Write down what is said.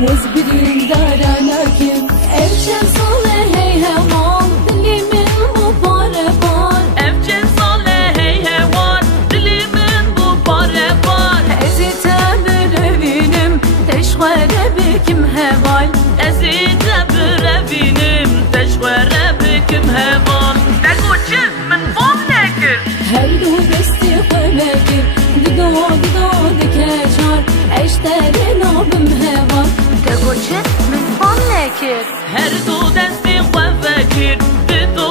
وزبرين داراناكم أفشن صالح هي هوان دلي من مباربان أفشن صالح هي هوان دلي من مباربان أزيت بربينم تشغر بكم هوان أزيت بربينم تشغر بكم هوان دقو جن من فوق نكر هلو بستي قمكر ددو دكاشار اشترينا بمهوان دقو جن من فوق نكر هر دو دستي وفكر ددو